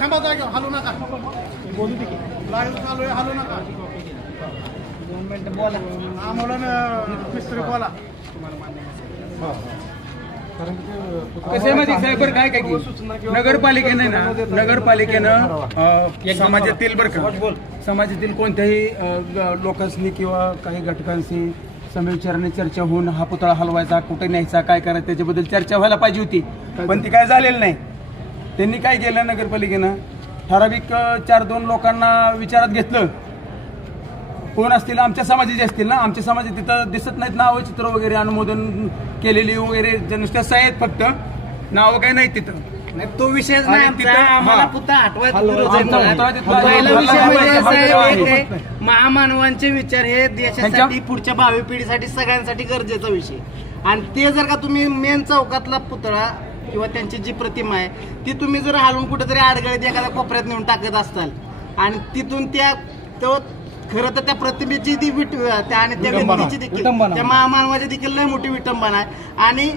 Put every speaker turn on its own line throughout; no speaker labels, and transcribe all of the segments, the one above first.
थांबा जागे हलू नका. बोलू लाईव्ह चालू आहे हलू नका. दोन मिनिटं बोला. आम्हाला मिस्त्री बोला.
कसं आहे माहिती साहेब बरं काय काय की? नगरपालिकेनं ना नगरपालिकेनं समाजातील बरं का समाजातील कोणत्याही लोकांशी किंवा काही घटकांशी समविचाराने चर्चा होऊन हा पुतळा हलवायचा कुठे न्यायचा काय करायचं त्याच्याबद्दल चर्चा व्हायला पाहिजे होती. पण ती काय झालेलं नाही. त्यांनी काय केलं नगरपालिकेनं? ठराविक चार दोन लोकांना विचारात घेतलं. कोण असतील? आमच्या समाजाचे असतील ना? आमच्या समाजात तिथं दिसत नाहीत नावं चित्र वगैरे अनुमोदन केलेली वगैरे नुसत्या सह्या आहेत फक्त नावं काही नाही तिथं.
नाही तो विषयच
आणि
नाही आमचा
तिथं-
आम्हाला
हा.
पुन्हा
आमचा. पुतळा तिथला
पहिला
आहे.
विषय
हलवा.
म्हणजे असा आहे,
हलवा.
एक आहे, महामानवांचे विचार हे देशासाठी
त्यांच्या-
पुढच्या भावी पिढीसाठी सगळ्यांसाठी गरजेचा विषय आणि ते जर का तुम्ही मेन चौकातला पुतळा किंवा त्यांची जी प्रतिमा आहे ती तुम्ही जर हलवून कुठेतरी आडगळीत एखाद्या कोपऱ्यात नेऊन टाकत असताल आणि तिथून त्या तो खरं तर त्या प्रतिमेची ती विट त्या आणि त्या व्यक्तीची देखील त्या महामानवाची देखील लय मोठी विटंबना आहे आणि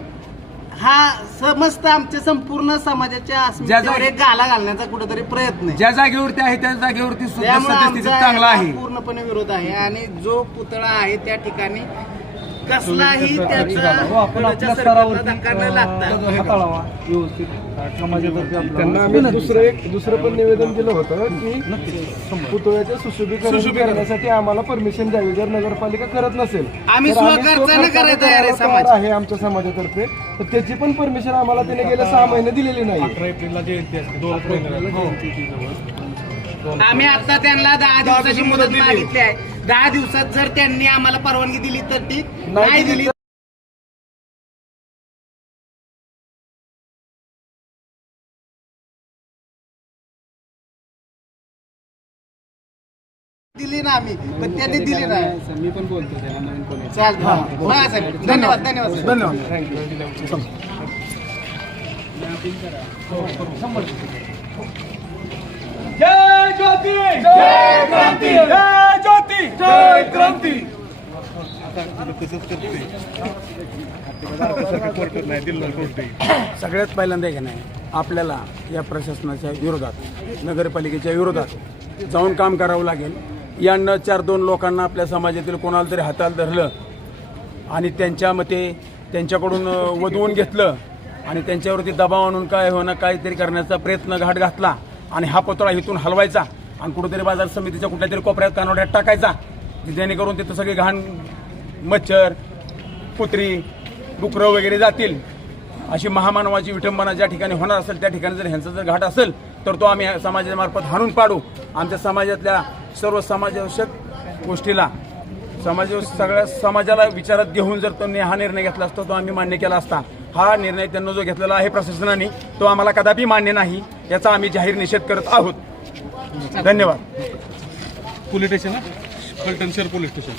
हा समस्त आमच्या संपूर्ण समाजाच्या अस्मितेवर एक गाला घालण्याचा कुठेतरी प्रयत्न आहे.
ज्या जागेवरती आहे त्या जागेवरती सुद्धा
त्यामुळे
सद्यस्थिती
आमचा
चांगला आहे.
पूर्णपणे विरोध आहे. आणि जो पुतळा आहे त्या ठिकाणी कसलाही त्याचा
त्यांना आम्ही दुसरं एक दुसरं पण निवेदन दिलं होतं की पुतळ्याचे सुशोभीकरण करण्यासाठी आम्हाला परमिशन द्यावी. जर नगरपालिका करत नसेल
आम्ही आहे
आमच्या समाजातर्फे. तर त्याची पण परमिशन आम्हाला त्याने गेल्या सहा महिने दिलेली नाही.
आम्ही आता त्यांना दहा दिवसाची मुदत मागितली आहे. दहा दिवसात जर त्यांनी आम्हाला परवानगी दिली तर ती नाही दिली दिली. ना आम्ही पण त्यांनी दिली नाही
मी पण बोलतो त्याला नवीन कोणी
चालतं बघा साहेब धन्यवाद धन्यवाद साहेब.
धन्यवाद. ज्योती! जय क्रांती! जय ज्योती! जय क्रांती! सगळ्यात पहिल्यांदा आहे की नाही आपल्याला या प्रशासनाच्या विरोधात नगरपालिकेच्या विरोधात जाऊन काम करावं लागेल. यांना चार दोन लोकांना आपल्या समाजातील कोणाला तरी हाताला धरलं आणि त्यांच्या मते त्यांच्याकडून वधवून घेतलं आणि त्यांच्यावरती दबाव आणून काय होणं काहीतरी करण्याचा प्रयत्न घाट घातला. आणि हा पुतळा इथून हलवायचा आणि कुठेतरी बाजार समितीच्या कुठल्या तरी कोपऱ्यात कानोड्यात टाकायचा. जेणेकरून तिथं सगळे घाण मच्छर कुत्री डुकरं वगैरे जातील. अशी महामानवाची विटंबना ज्या ठिकाणी होणार असेल त्या ठिकाणी जर ह्यांचा जर घाट असेल तर तो आम्ही समाजामार्फत हाणून पाडू. आमच्या समाजातल्या सर्व समाजावश्यक गोष्टीला समाज सगळ्या समाजाला विचारात घेऊन जर त्यांनी हा निर्णय घेतला असता तो आम्ही मान्य केला असता. हा निर्णय त्यांना जो घेतलेला आहे प्रशासनाने तो आम्हाला कदापि मान्य नाही याचा आम्ही जाहीर निषेध करत आहोत. धन्यवाद.
पोलीस स्टेशन फलटण शहर पोलीस स्टेशन.